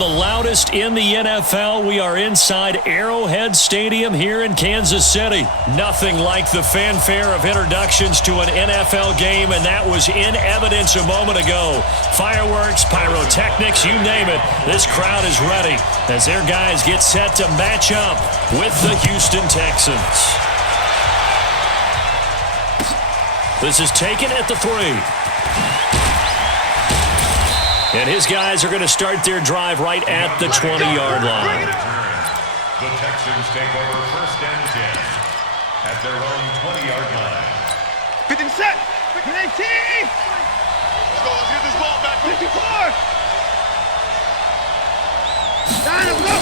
The loudest in the NFL. We are inside Arrowhead Stadium here in Kansas City. Nothing like the fanfare of introductions to an NFL game, and that was in evidence a moment ago. Fireworks, pyrotechnics, you name it. This crowd is ready as their guys get set to match up with the Houston Texans. This is taken at the 3. And his guys are going to start their drive right at the 20-yard line. The Texans take over first and 10 at their own 20-yard line. 50 set. 18. Let's go. Let's get this ball back. 54. Let's go.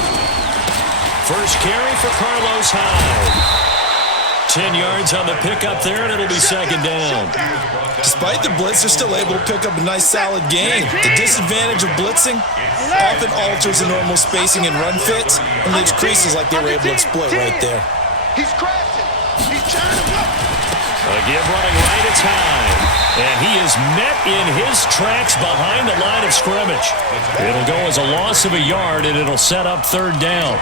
First carry for Carlos Hyde. 10 yards on the pickup there, and it'll be second down. Despite the blitz, they're still able to pick up a nice, solid gain. The disadvantage of blitzing often alters the normal spacing and run fits and leaves creases like they were able to exploit right there. He's crashing. He's trying to go. Again, running right, it's Hyde. And he is met in his tracks behind the line of scrimmage. It'll go as a loss of a yard, and it'll set up third down.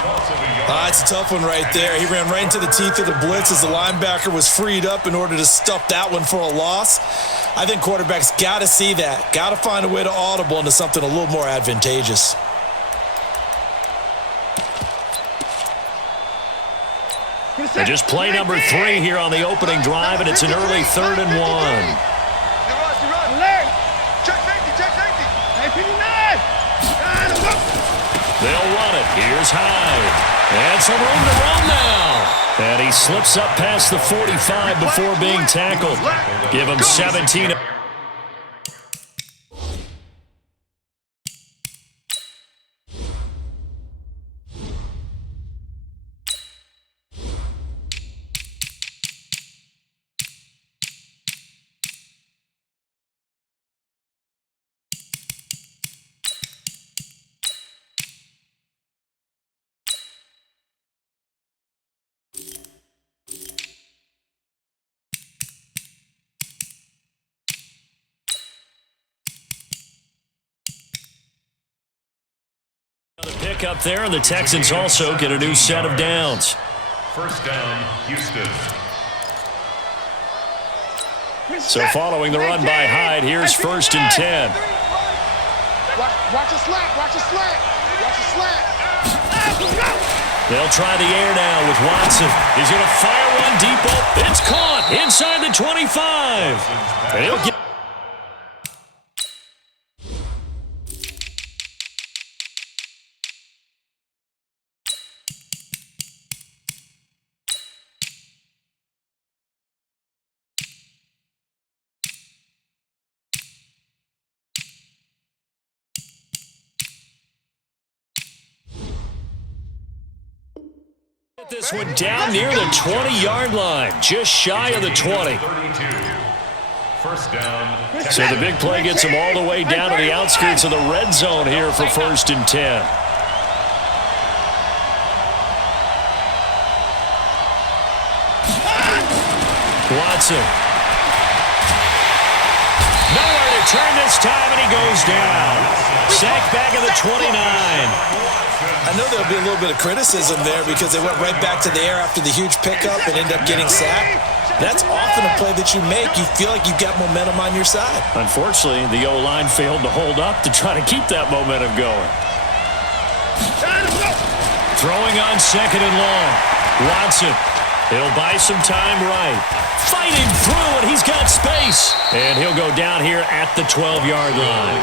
It's a tough one right there. He ran right into the teeth of the blitz as the linebacker was freed up in order to stuff that one for a loss. I think quarterbacks got to see that. Got to find a way to audible into something a little more advantageous. And just play number 3 here on the opening drive, and it's an early 3rd and 1. They'll run it. Here's Hyde. And some room to run now. And he slips up past the 45 before being tackled. Give him 17. Pick up there, and the Texans also get a new set of downs. First down, Houston. So following the run by Hyde, here's 1st and 10. Watch a slant. Watch a slant. Watch a slant. They'll try the air now with Watson. He's going to fire one deep. It's caught inside the 25. And he'll get. This one down near the 20-yard line, just shy of the 20. First down. So the big play gets him all the way down to the outskirts of the red zone here for 1st and 10. Watson. Nowhere to turn this time, and he goes down. Sacked back at the 29. I know there'll be a little bit of criticism there because they went right back to the air after the huge pickup and ended up getting sacked. That's often a play that you make. You feel like you've got momentum on your side. Unfortunately, the O-line failed to hold up to try to keep that momentum going. Throwing on 2nd and long. Watson. He'll buy some time right. Fighting through, and he's got space. And he'll go down here at the 12-yard line.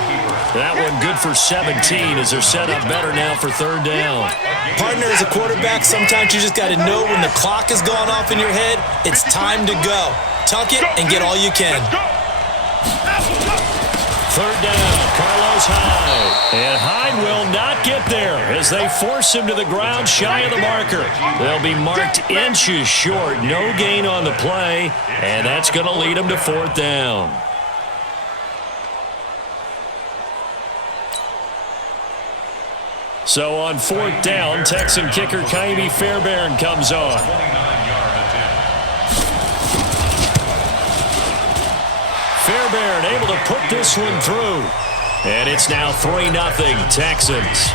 That one good for 17 as they're set up better now for 3rd down. Partner, as a quarterback, sometimes you just got to know when the clock has gone off in your head, it's time to go. Tuck it and get all you can. 3rd down, Carlos Hyde. And Hyde will not get there as they force him to the ground shy of the marker. They'll be marked inches short. No gain on the play, and that's going to lead them to 4th down. So on 4th down, Texan kicker Kaimi Fairbairn comes on. Fairbairn able to put this one through. And it's now 3-0 Texans.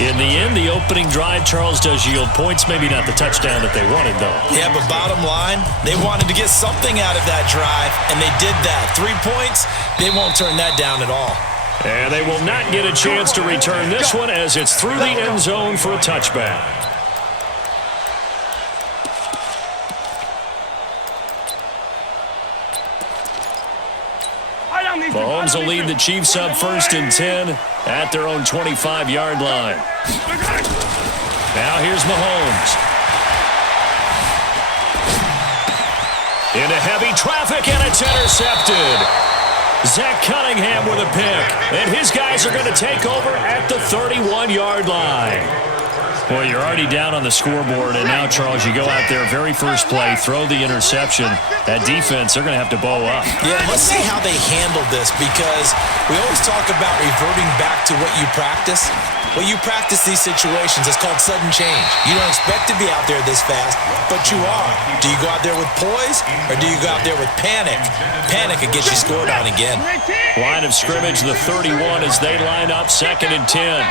In the end, the opening drive, Charles, does yield points. Maybe not the touchdown that they wanted, though. Yeah, but bottom line, they wanted to get something out of that drive, and they did that. 3 points, they won't turn that down at all. And they will not get a chance to return this one as it's through the end zone for a touchback. Mahomes will lead the Chiefs up 1st and 10 at their own 25-yard line. Now here's Mahomes. Into heavy traffic, and it's intercepted. Zach Cunningham with a pick, and his guys are going to take over at the 31-yard line. Well, you're already down on the scoreboard, and now, Charles, you go out there, very first play, throw the interception. That defense, they're going to have to bow up. Yeah, let's see how they handle this, because we always talk about reverting back to what you practice. Well, you practice these situations. It's called sudden change. You don't expect to be out there this fast, but you are. Do you go out there with poise, or do you go out there with panic? Panic will get you scored on again. Line of scrimmage, the 31, as they line up 2nd and 10.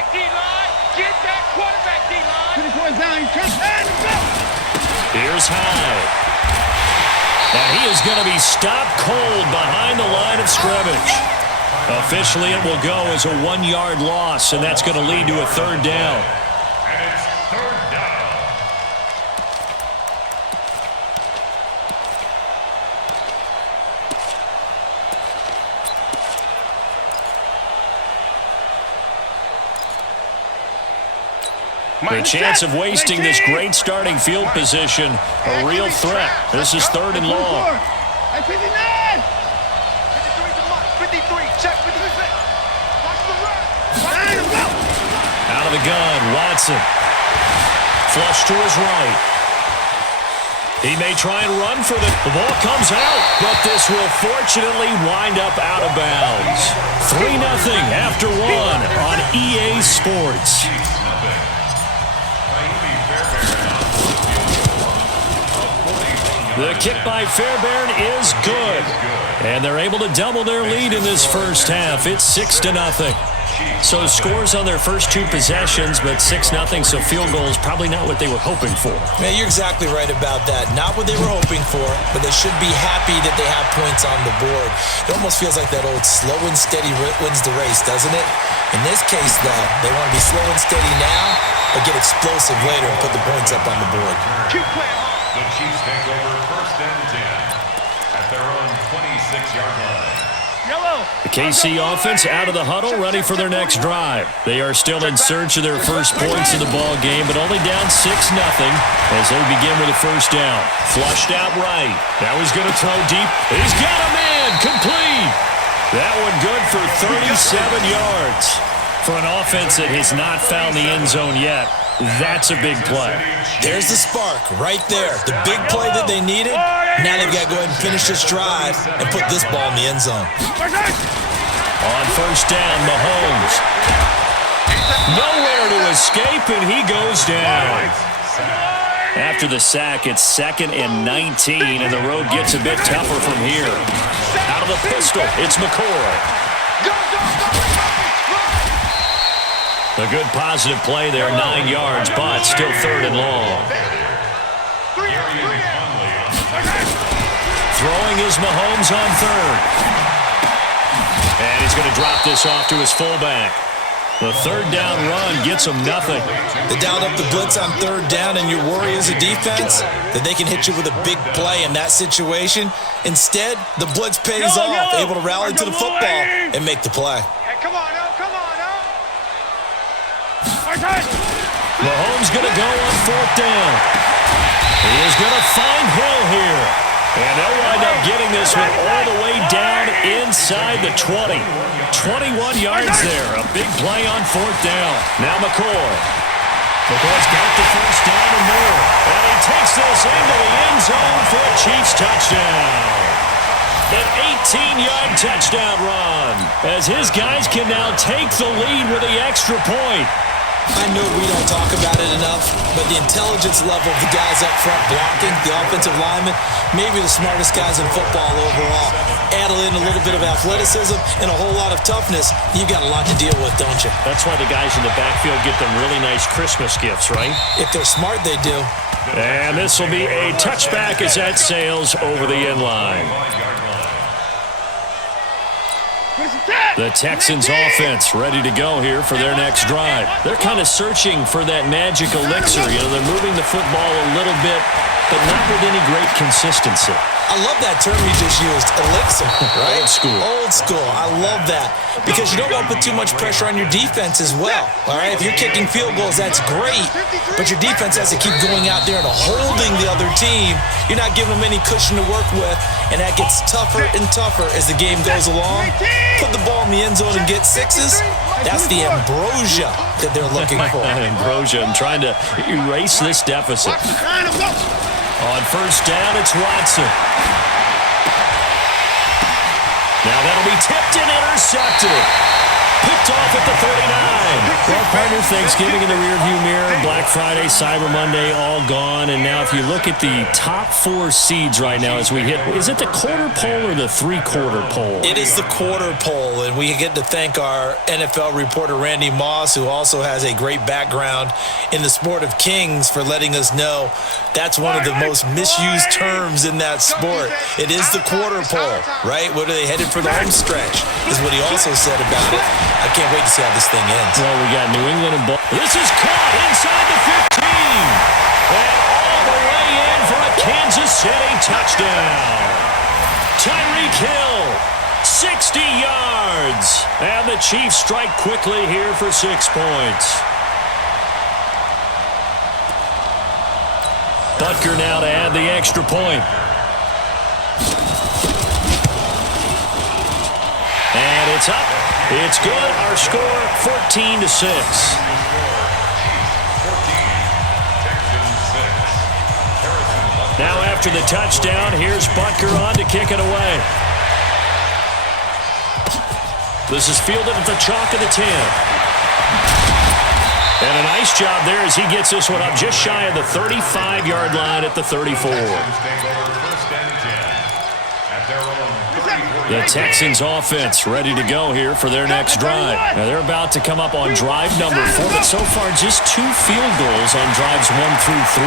Here's Hyde. And he is going to be stopped cold behind the line of scrimmage. Officially, it will go as a 1-yard loss, and that's going to lead to a 3rd down. And it's 3rd down. The chance of wasting this great starting field position, a real threat. This is 3rd and long. Out of the gun, Watson. Flush to his right. He may try and run for the ball comes out, but this will fortunately wind up out of bounds. 3-0 after 1 on EA Sports. The kick by Fairbairn is good. And they're able to double their lead in this first half. It's 6-0. So scores on their first 2 possessions, but 6-0, so field goal is probably not what they were hoping for. Man, you're exactly right about that. Not what they were hoping for, but they should be happy that they have points on the board. It almost feels like that old slow and steady wins the race, doesn't it? In this case, though, they want to be slow and steady now, but get explosive later and put the points up on the board. The Chiefs take over 1st and 10 at their own 26-yard line. The KC offense out of the huddle, ready for their next drive. They are still in search of their first points in the ball game, but only down 6-0 as they begin with a 1st down. Flushed out right. Now he's going to throw deep. He's got a man. Complete. That one good for 37 yards. For an offense that has not found the end zone yet, that's a big play. There's the spark right there. The big play that they needed. Now they've got to go ahead and finish this drive and put this ball in the end zone. On 1st down, Mahomes. Nowhere to escape, and he goes down. After the sack, it's 2nd and 19, and the road gets a bit tougher from here. Out of the pistol, it's McCoy. A good positive play there, 9 yards, but still 3rd and long. Throwing is Mahomes on 3rd. And he's going to drop this off to his fullback. The 3rd down run gets him nothing. They dialed up the blitz on 3rd down, and your worry as a defense that they can hit you with a big play in that situation. Instead, the blitz pays off, able to rally to the football and make the play. Mahomes going to go on 4th down. He is going to find Hill here. And they'll wind up getting this one all the way down inside the 20. 21 yards there. A big play on 4th down. Now McCoy. McCoy's got the 1st down and more. And he takes this into the end zone for a Chiefs touchdown. An 18-yard touchdown run as his guys can now take the lead with the extra point. I know we don't talk about it enough, but the intelligence level of the guys up front blocking, the offensive linemen, maybe the smartest guys in football overall. Add in a little bit of athleticism and a whole lot of toughness, you've got a lot to deal with, don't you? That's why the guys in the backfield get them really nice Christmas gifts, right? If they're smart, they do. And this will be a touchback as that sails over the end line. The Texans offense ready to go here for their next drive. They're kind of searching for that magic elixir. You know, they're moving the football a little bit, but not with any great consistency. I love that term you just used, elixir, right? Old school. Old school. I love that because you don't want to put too much pressure on your defense as well, all right? If you're kicking field goals, that's great, but your defense has to keep going out there and holding the other team. You're not giving them any cushion to work with, and that gets tougher and tougher as the game goes along. Put the ball in the end zone and get sixes. That's the ambrosia that they're looking for. Ambrosia, I'm trying to erase this deficit. On first down, it's Watson. Now that'll be tipped and intercepted. Picked off at the 39. Well, partner, Thanksgiving in the rearview mirror, Black Friday, Cyber Monday, all gone. And now if you look at the top 4 seeds right now as we hit, is it the quarter pole or the three-quarter pole? It is the quarter pole, and we get to thank our NFL reporter, Randy Moss, who also has a great background in the sport of kings, for letting us know that's one of the most misused terms in that sport. It is the quarter pole, right? What are they headed for the home stretch, is what he also said about it. I can't wait to see how this thing ends. Well, we got New England and Bull. This is caught inside the 15. And all the way in for a Kansas City touchdown. Tyreek Hill, 60 yards. And the Chiefs strike quickly here for 6 points. Butker now to add the extra point. And it's up. It's good. Our score, 14-6. Now after the touchdown, here's Butker on to kick it away. This is fielded at the chalk of the 10. And a nice job there as he gets this one up just shy of the 35-yard line at the 34. The Texans offense ready to go here for their next drive. Now they're about to come up on drive number 4, but so far just 2 field goals on drives 1 through 3.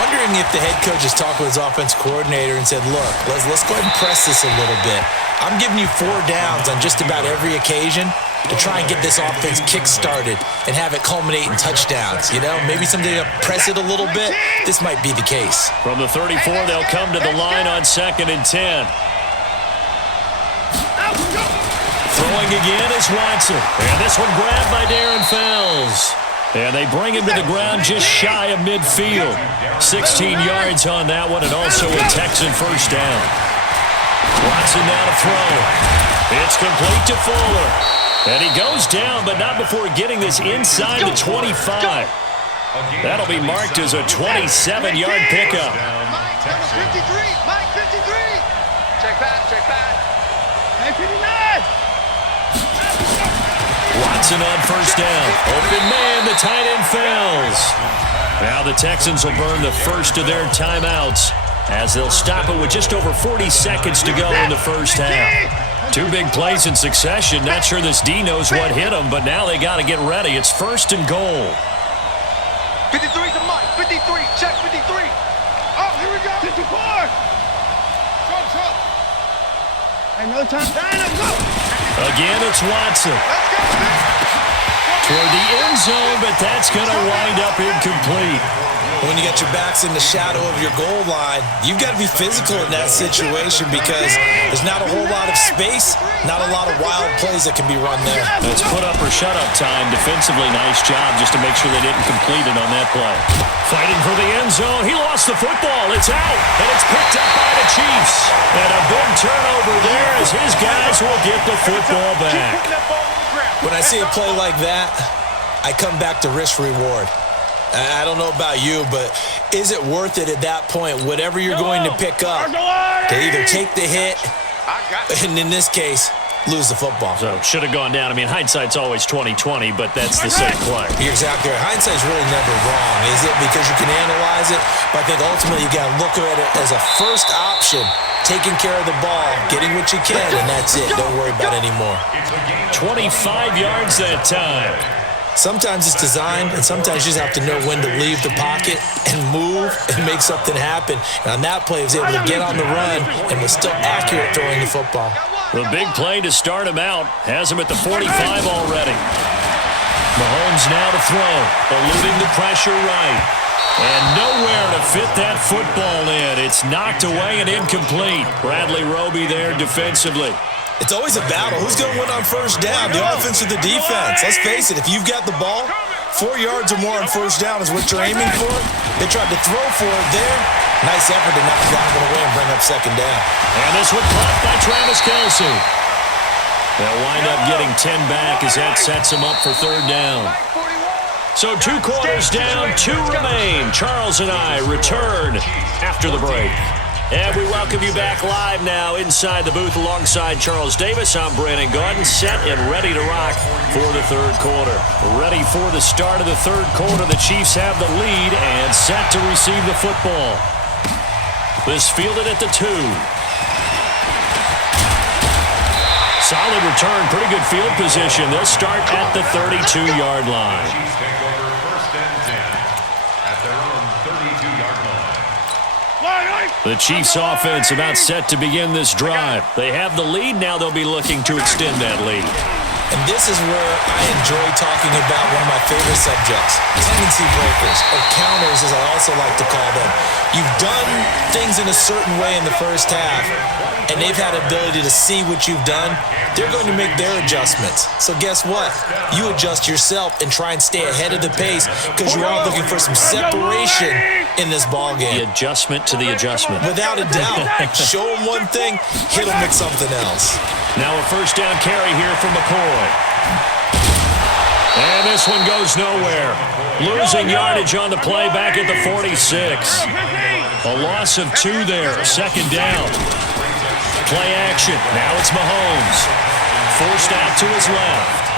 Wondering if the head coach has talked with his offense coordinator and said, look, let's go ahead and press this a little bit. I'm giving you 4 downs on just about every occasion to try and get this offense kick-started and have it culminate in touchdowns. You know, maybe someday to press it a little bit. This might be the case. From the 34, they'll come to the line on 2nd and 10. Throwing again is Watson. And this one grabbed by Darren Fells. And they bring him to the ground just shy of midfield. 16 yards on that one, and also a Texan first down. Watson now to throw. It's complete to Fuller. And he goes down, but not before getting this inside the 25. That'll be marked as a 27-yard pickup. Mike 53. Mike 53. Check back. Check back. Hey, 59. Watson on first down. Open man, the tight end Fells. Now the Texans will burn the first of their timeouts as they'll stop it with just over 40 seconds to go in the first half. 2 big plays in succession. Not sure this D knows what hit them, but now they got to get ready. It's first and goal. 53 to Mike. 53. Check 53. Oh, here we go. 54. Shut. Another time. Go. Again, it's Watson. Toward the end zone, but that's going to wind up incomplete. When you got your backs in the shadow of your goal line, you've got to be physical in that situation because there's not a whole lot of space, not a lot of wild plays that can be run there. It's put up or shut up time. Defensively, nice job just to make sure they didn't complete it on that play. Fighting for the end zone. He lost the football. It's out, and it's picked up by the Chiefs. And a big turnover there as his guys will get the football back. When I see a play like that, I come back to risk-reward. I don't know about you, but is it worth it at that point, whatever you're going to pick up, to either take the hit, and in this case, lose the football. So should have gone down. I mean, hindsight's always 20/20, but that's the same play. You're exactly right. Hindsight's really never wrong, is it? Because you can analyze it, but I think ultimately you got to look at it as a first option, taking care of the ball, getting what you can, and that's it. Don't worry about it anymore. 25 yards that time. Sometimes it's designed, and sometimes you just have to know when to leave the pocket and move and make something happen. And on that play, he was able to get on the run and was still accurate throwing the football. The big play to start him out has him at the 45 already. Mahomes now to throw, eluding the pressure right. And nowhere to fit that football in. It's knocked away and incomplete. Bradley Roby there defensively. It's always a battle. Who's going to win on first down, the offense or the defense? Let's face it, if you've got the ball, 4 yards or more on first down is what you're aiming for. They tried to throw for it there. Nice effort to knock that one away and bring up second down. And this one caught by Travis Kelce. They'll wind up getting 10 back as that sets them up for third down. So 2 quarters down, 2 remain. Charles and I return after the break. And we welcome you back live now inside the booth alongside Charles Davis. I'm Brandon Gaudin, set and ready to rock for the third quarter. Ready for the start of the third quarter. The Chiefs have the lead and set to receive the football. This fielded at the 2. Solid return, pretty good field position. They'll start at the 32-yard line. Chiefs take over first and 10 at their own 32-yard line. The Chiefs offense about set to begin this drive. They have the lead. Now they'll be looking to extend that lead. And this is where I enjoy talking about one of my favorite subjects, tendency breakers, or counters as I also like to call them. You've done things in a certain way in the first half, and they've had the ability to see what you've done. They're going to make their adjustments. So guess what? You adjust yourself and try and stay ahead of the pace because you are looking for some separation in this ball game. The adjustment to the adjustment. Without a doubt. Show them one thing, hit them with something else. Now a first down carry here from McCoy. And this one goes nowhere. Losing yardage on the play back at the 46. A loss of 2 there. Second down. Play action. Now it's Mahomes. Forced out to his left.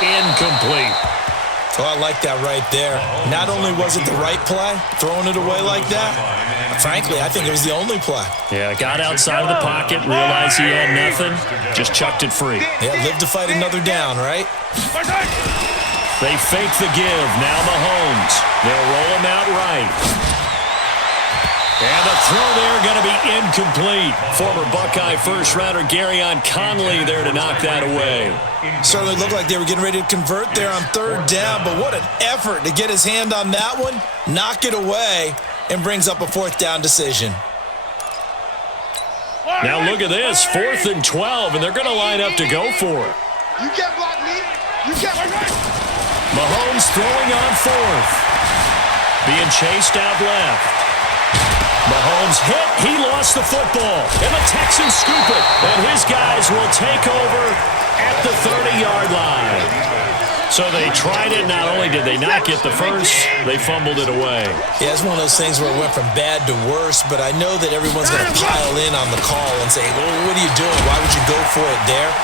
Incomplete. Oh, I like that right there. Not only was it the right play, throwing it away like that, frankly, I think it was the only play. Yeah, got outside of the pocket, realized he had nothing, just chucked it free. Yeah, live to fight another down, right? They fake the give. Now Mahomes. They'll roll him out right. And the throw there going to be incomplete. Former Buckeye first-rounder Garyon Conley there to knock that away. Certainly looked like they were getting ready to convert there on third down, but what an effort to get his hand on that one, knock it away, and brings up a fourth down decision. Now look at this, 4th and 12, and they're going to line up to go for it. You can't block me. You can't. Mahomes throwing on 4th. Being chased out left. Mahomes hit. He lost the football. And the Texans scoop it. And his guys will take over at the 30-yard line. So they tried it. Not only did they not get the first, they fumbled it away. Yeah, it's one of those things where it went from bad to worse, but I know that everyone's going to pile in on the call and say, well, what are you doing? Why would you go for it there?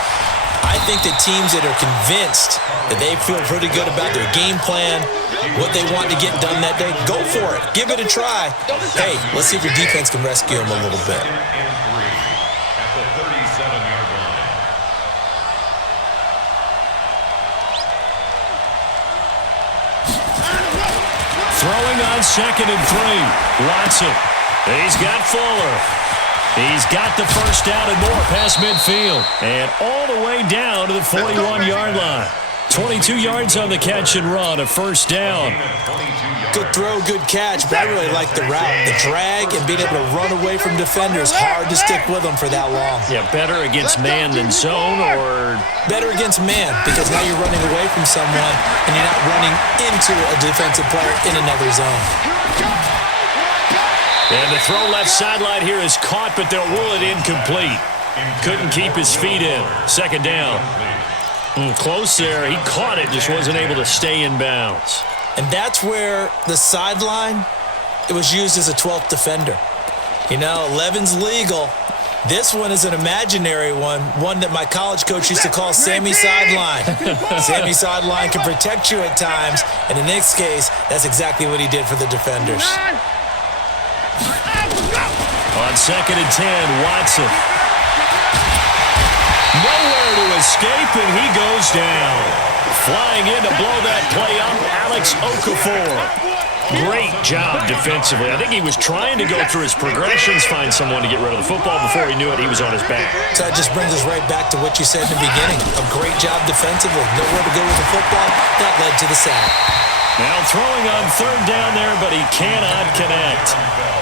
I think that teams that are convinced that they feel pretty good about their game plan, what they want to get done that day, go for it. Give it a try. Hey, let's see if your defense can rescue them a little bit. At the 37-yard line. Throwing on 2nd and 3. Watson. He's got Fuller. He's got the first down and more past midfield. And all the way down to the 41-yard line. 22 yards on the catch and run, a first down. Good throw, good catch, but I really like the route. The drag and being able to run away from defenders, hard to stick with them for that long. Yeah, better against man than zone, or? Better against man, because now you're running away from someone and you're not running into a defensive player in another zone. And the throw left sideline here is caught, but they'll rule it incomplete. Couldn't keep his feet in. Second down. Close there. He caught it, just wasn't able to stay in bounds. And that's where the sideline, it was used as a 12th defender. You know, 11's legal, This one is an imaginary one that my college coach used to call Sammy Sideline. Sammy Sideline can protect you at times, and in this case, that's exactly what he did for the defenders. On 2nd and 10, Watson. Nowhere to escape, and he goes down. Flying in to blow that play up, Alex Okafor. Great job defensively. I think he was trying to go through his progressions, find someone to get rid of the football. Before he knew it, he was on his back. So that just brings us right back to what you said in the beginning. A great job defensively. Nowhere to go with the football. That led to the sack. Now throwing on 3rd down there, but he cannot connect.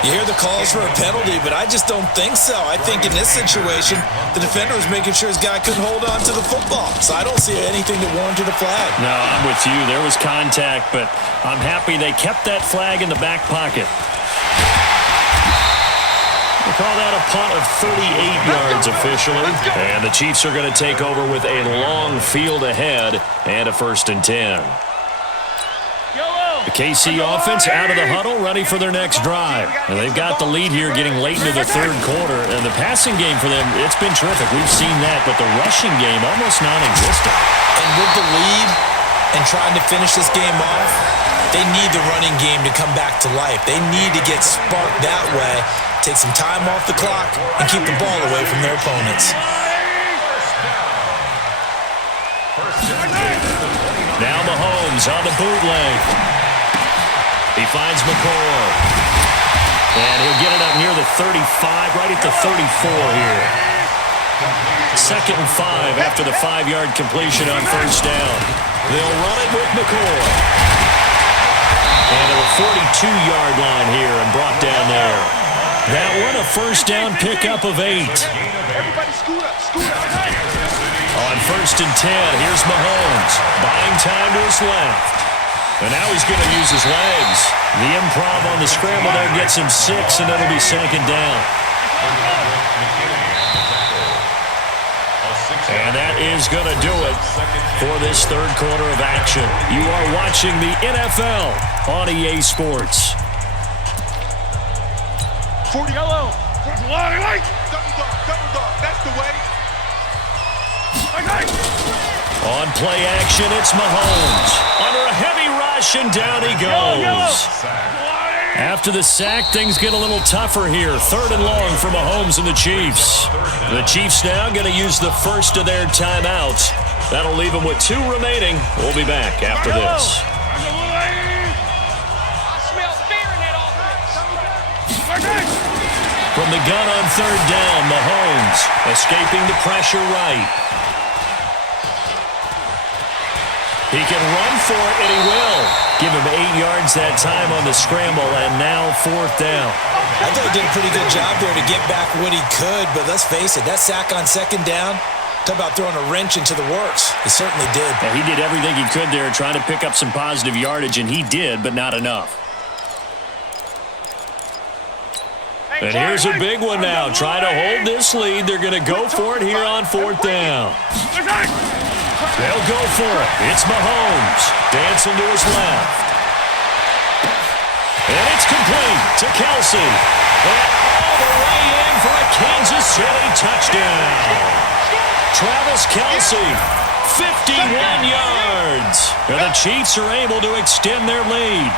You hear the calls for a penalty, but I just don't think so. I think in this situation, the defender was making sure his guy couldn't hold on to the football. So I don't see anything that warranted a flag. No, I'm with you. There was contact, but I'm happy they kept that flag in the back pocket. We'll call that a punt of 38 yards officially. And the Chiefs are going to take over with a long field ahead and a 1st and 10. The KC offense out of the huddle, ready for their next drive. And they've got the lead here getting late into the 3rd quarter. And the passing game for them, it's been terrific. We've seen that, but the rushing game almost non-existent. And with the lead and trying to finish this game off, they need the running game to come back to life. They need to get sparked that way, take some time off the clock, and keep the ball away from their opponents. Now Mahomes on the bootleg. He finds McCoy. And he'll get it up near the 35, right at the 34 here. 2nd and 5 after the 5-yard completion on 1st down. They'll run it with McCoy. And to the 42-yard line here and brought down there. That one a 1st down pickup of 8. Everybody scoot up, scoot up. On 1st and 10, here's Mahomes. Buying time to his left. And now he's going to use his legs. The improv on the scramble there gets him 6, and it'll be 2nd down. And that is going to do it for this 3rd quarter of action. You are watching the NFL on EA Sports. 40 yellow. Double dog. That's the way. On play action, it's Mahomes. Under a heavy rush, and down he goes. After the sack, things get a little tougher here. 3rd and long for Mahomes and the Chiefs. The Chiefs now going to use the first of their timeouts. That'll leave them with 2 remaining. We'll be back after this. From the gun on 3rd down, Mahomes escaping the pressure right. He can run for it, and he will. Give him 8 yards that time on the scramble, and now 4th down. I thought he did a pretty good job there to get back what he could, but let's face it, that sack on 2nd down, talk about throwing a wrench into the works. He certainly did. Yeah, he did everything he could there, trying to pick up some positive yardage, and he did, but not enough. And here's a big one now. Try to hold this lead. They're going to go for it here on 4th down. They'll go for it. It's Mahomes. Dancing to his left. And it's complete to Kelsey. And all the way in for a Kansas City touchdown. Travis Kelsey, 51 yards. And the Chiefs are able to extend their lead.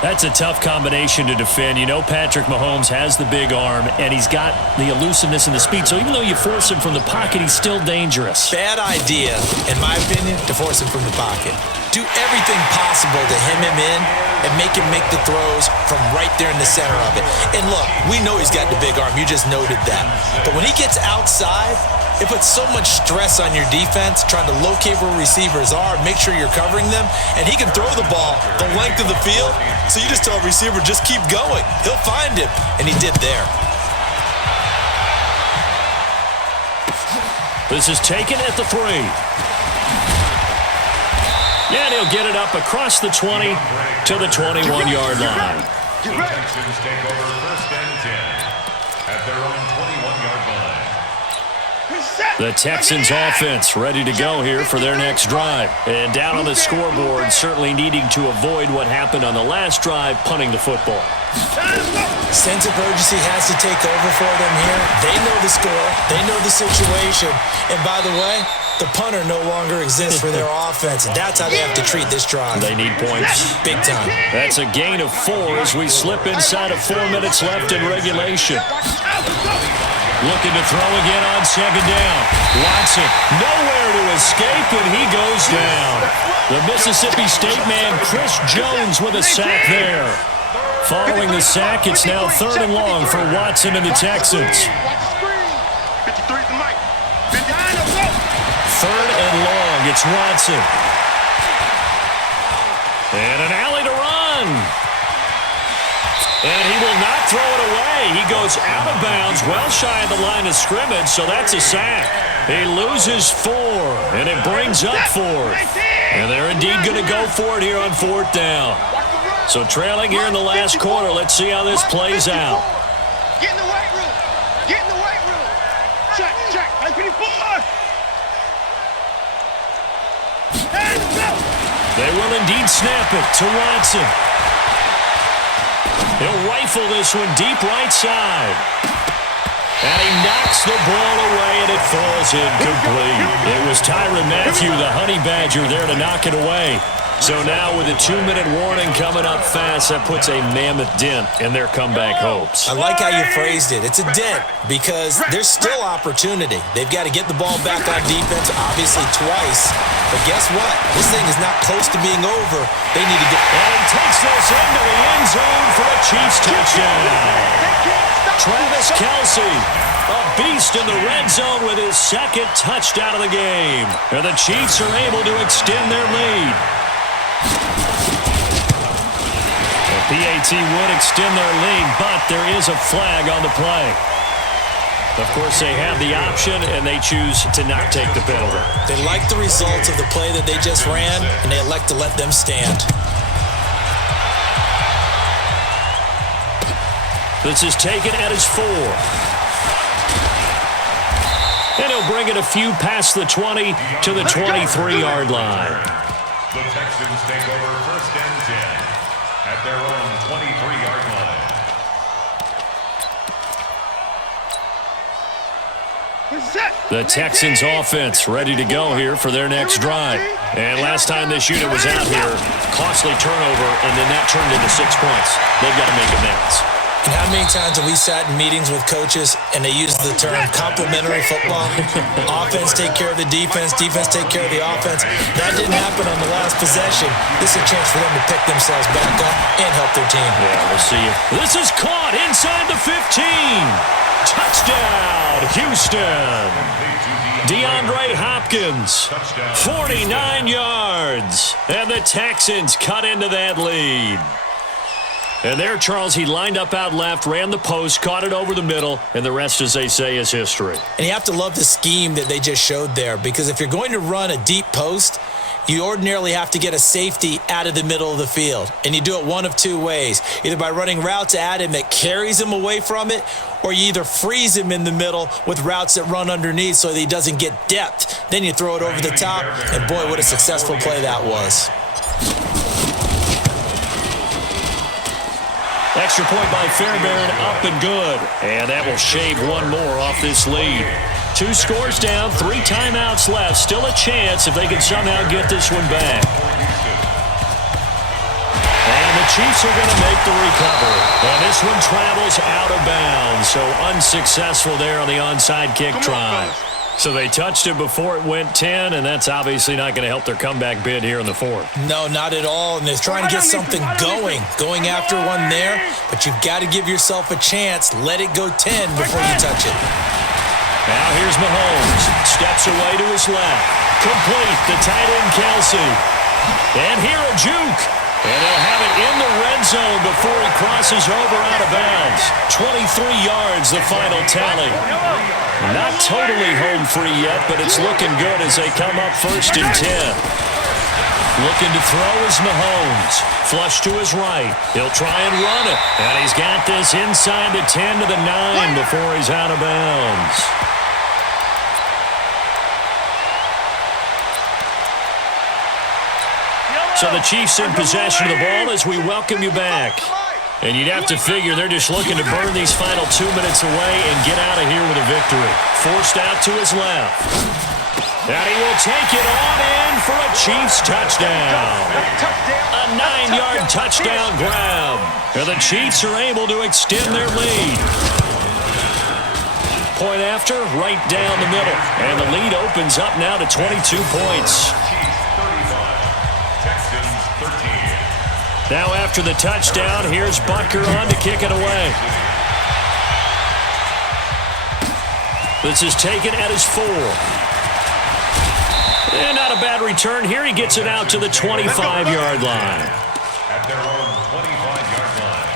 That's a tough combination to defend. You know Patrick Mahomes has the big arm, and he's got the elusiveness and the speed. So even though you force him from the pocket, he's still dangerous. Bad idea, in my opinion, to force him from the pocket. Do everything possible to hem him in and make him make the throws from right there in the center of it. And look, we know he's got the big arm. You just noted that. But when he gets outside, it puts so much stress on your defense trying to locate where receivers are, make sure you're covering them, and he can throw the ball the length of the field, so you just tell a receiver, just keep going. He'll find him, and he did there. This is taken at the 3. And he'll get it up across the 20 to the 21-yard line. The Texans take over 1st and 10 at their own 21-yard line. The Texans offense ready to go here for their next drive. And down on the scoreboard, certainly needing to avoid what happened on the last drive, punting the football. Sense of urgency has to take over for them here. They know the score. They know the situation. And by the way, the punter no longer exists for their offense. And that's how they have to treat this drive. They need points. Big time. That's a gain of 4 as we slip inside of 4 minutes left in regulation. Looking to throw again on second down. Watson, nowhere to escape, and he goes down. The Mississippi State man, Chris Jones, with a sack there. Following the sack, it's now 3rd and long for Watson and the Texans. 3rd and long, it's Watson. And an alley to run. And he will not throw it away. He goes out of bounds, well shy of the line of scrimmage, so that's a sack. He loses 4, and it brings up 4th. And they're indeed going to go for it here on 4th down. So trailing here in the last quarter, let's see how this plays out. Get in the weight room. Get in the weight room. Check, check. Hey, 54. And go. They will indeed snap it to Watson. He'll rifle this one deep right side. And he knocks the ball away, and it falls incomplete. It was Tyrann Mathieu, the Honey Badger, there to knock it away. So now with a 2-minute warning coming up fast, that puts a mammoth dent in their comeback hopes. I like how you phrased it. It's a dent because there's still opportunity. They've got to get the ball back on defense, obviously twice. But guess what? This thing is not close to being over. They need to get... And he takes this into the end zone for a Chiefs touchdown. Travis Kelce, a beast in the red zone with his 2nd touchdown of the game. And the Chiefs are able to extend their lead. The PAT would extend their lead, but there is a flag on the play. Of course, they have the option, and they choose to not take the penalty. They like the results of the play that they just ran, and they elect to let them stand. This is taken at his 4. And he'll bring it a few past the 20 to the 23-yard line. The Texans take over 1st and 10 at their own 23-yard line. The Texans offense ready to go here for their next drive. And last time this unit was out here, costly turnover, and then that turned into 6 points. They've got to make amends. And how many times have we sat in meetings with coaches and they use the term complementary football? Offense take care of the defense, defense take care of the offense. That didn't happen on the last possession. This is a chance for them to pick themselves back up and help their team. Yeah, we'll see. This is caught inside the 15. Touchdown, Houston. DeAndre Hopkins, 49 yards. And the Texans cut into that lead. And there, Charles, he lined up out left, ran the post, caught it over the middle, and the rest, as they say, is history. And you have to love the scheme that they just showed there, because if you're going to run a deep post, you ordinarily have to get a safety out of the middle of the field. And you do it one of 2 ways, either by running routes at him that carries him away from it, or you either freeze him in the middle with routes that run underneath so that he doesn't get depth. Then you throw it over the top, and boy, what a successful play that was. Extra point by Fairbairn, up and good. And that will shave 1 more off this lead. 2 scores down, 3 timeouts left. Still a chance if they can somehow get this one back. And the Chiefs are going to make the recovery. And this one travels out of bounds. So unsuccessful there on the onside kick try. So they touched it before it went 10, and that's obviously not going to help their comeback bid here in the 4th. No, not at all, and they're trying to get something going after one there, but you've got to give yourself a chance. Let it go 10 before you touch it. Now here's Mahomes. Steps away to his left. Complete to tight end Kelce. And here a juke. And he'll have it in the red zone before he crosses over out of bounds. 23 yards, the final tally. Not totally home free yet, but it's looking good as they come up 1st and 10. Looking to throw is Mahomes. Flush to his right. He'll try and run it. And he's got this inside the 10 to the 9 before he's out of bounds. So the Chiefs in possession of the ball as we welcome you back. And you'd have to figure they're just looking to burn these final 2 minutes away and get out of here with a victory. Forced out to his left. And he will take it on in for a Chiefs touchdown. A 9-yard touchdown grab. And the Chiefs are able to extend their lead. Point after, right down the middle. And the lead opens up now to 22 points. Now after the touchdown, here's Butker on to kick it away. This is taken at his 4. And not a bad return here. He gets it out to the 25-yard line. At their own 25-yard line.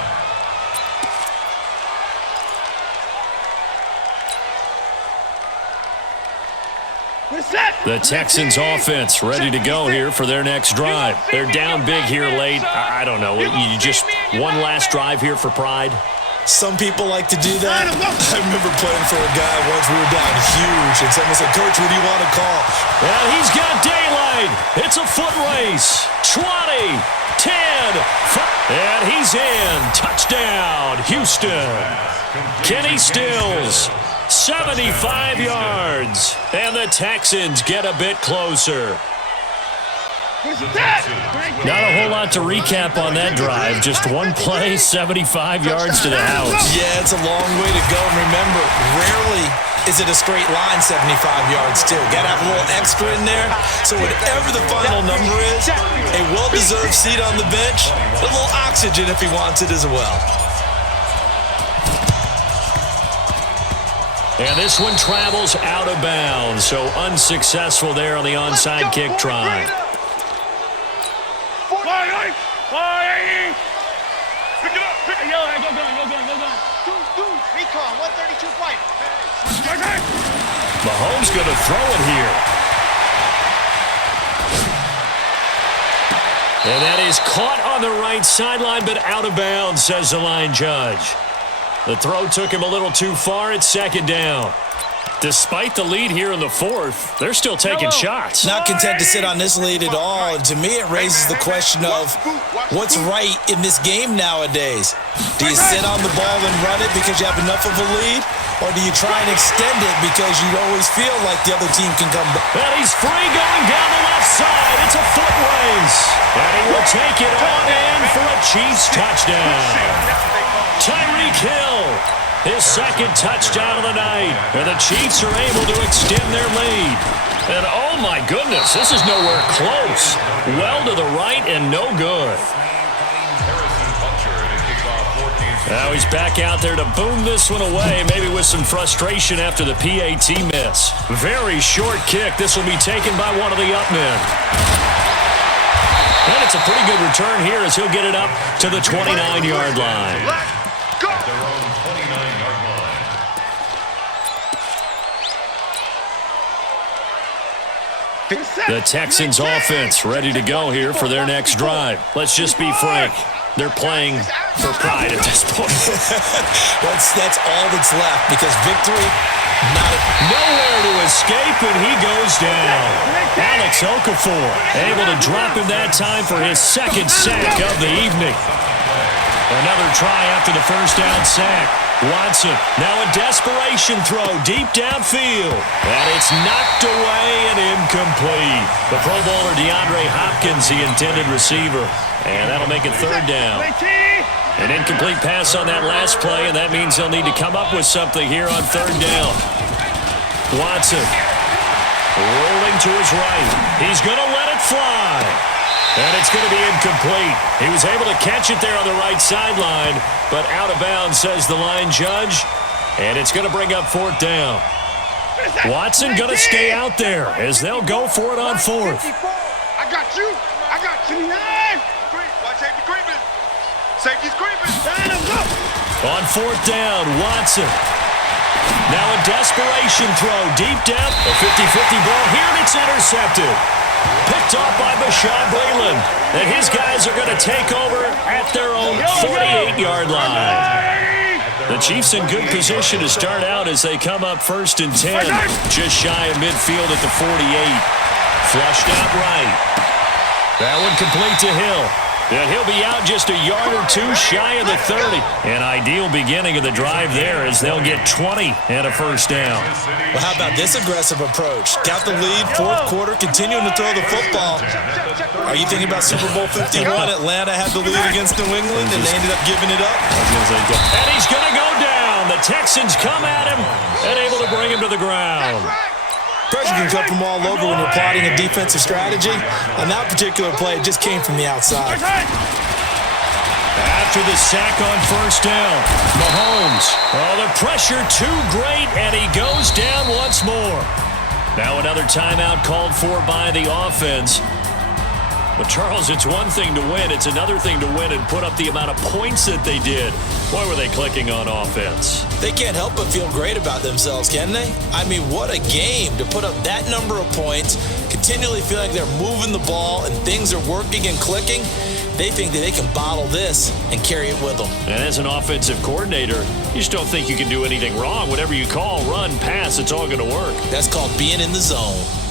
The Texans offense ready to go here for their next drive. They're down big here late. I don't know. You just one last drive here for pride? Some people like to do that. I remember playing for a guy once. We were down huge, and someone said, "Coach, what do you want to call?" Well, he's got daylight. It's a foot race. 20, 10, and he's in. Touchdown, Houston. Kenny Stills, 75 yards, and the Texans get a bit closer. Not a whole lot to recap on that drive. Just one play, 75 yards to the house. Yeah, it's a long way to go. And remember, rarely is it a straight line 75 yards, too. Got to have a little extra in there. So whatever the final number is, a well-deserved seat on the bench, a little oxygen if he wants it as well. And this one travels out of bounds, so unsuccessful there on the onside kick try. Pick it up. Pick it up. Go. Recon, 132 fight. Mahomes going to throw it here. And that is caught on the right sideline, but out of bounds, says the line judge. The throw took him a little too far. It's second down. Despite the lead here in the fourth, they're still taking shots. Not content to sit on this lead at all. And to me, it raises the question of what's right in this game nowadays. Do you sit on the ball and run it because you have enough of a lead? Or do you try and extend it because you always feel like the other team can come back? And he's free going down the left side. It's a foot race. And he will take it on in for a Chiefs touchdown. Tyreek Hill, his second touchdown of the night. And the Chiefs are able to extend their lead. And oh my goodness, this is nowhere close. Well to the right and no good. Now he's back out there to boom this one away, maybe with some frustration after the PAT miss. Very short kick. This will be taken by one of the up men. And it's a pretty good return here as he'll get it up to the 29-yard line. At their own 29-yard line. The Texans offense ready to go here for their next drive. Let's just be frank. They're playing for pride at this point. That's all that's left because victory, nowhere to escape, and he goes down. Alex Okafor able to drop him that time for his second sack of the evening. Another try after the first down sack. Watson, now a desperation throw deep downfield. And it's knocked away and incomplete. The Pro Bowler DeAndre Hopkins, the intended receiver. And that'll make it third down. An incomplete pass on that last play, and that means they'll need to come up with something here on third down. Watson rolling to his right. He's going to let it fly. And it's going to be incomplete. He was able to catch it there on the right sideline, but out of bounds, says the line judge. And it's going to bring up fourth down. Watson going to stay out there as they'll go for it on fourth. I got you. Watch safety creeping. Safety's creeping. On fourth down, Watson. Now a desperation throw deep down. A 50-50 ball here, and it's intercepted. Picked off by Bashaud Breeland. And his guys are going to take over at their own 48-yard line. The Chiefs in good position to start out as they come up first and 10. Just shy of midfield at the 48. Flushed out right. That one complete to Hill. And he'll be out just a yard or two shy of the 30. An ideal beginning of the drive there as they'll get 20 and a first down. Well, how about this aggressive approach? Got the lead, fourth quarter, continuing to throw the football. Are you thinking about Super Bowl 51? Atlanta had the lead against New England, and they ended up giving it up. And he's going to go down. The Texans come at him and able to bring him to the ground. Pressure can come from all over when you're plotting a defensive strategy. On that particular play, it just came from the outside. After the sack on first down, Mahomes. Oh, the pressure too great, and he goes down once more. Now another timeout called for by the offense. But, Charles, it's one thing to win. It's another thing to win and put up the amount of points that they did. Why were they clicking on offense? They can't help but feel great about themselves, can they? I mean, what a game to put up that number of points, continually feel like they're moving the ball and things are working and clicking. They think that they can bottle this and carry it with them. And as an offensive coordinator, you just don't think you can do anything wrong. Whatever you call, run, pass, it's all going to work. That's called being in the zone.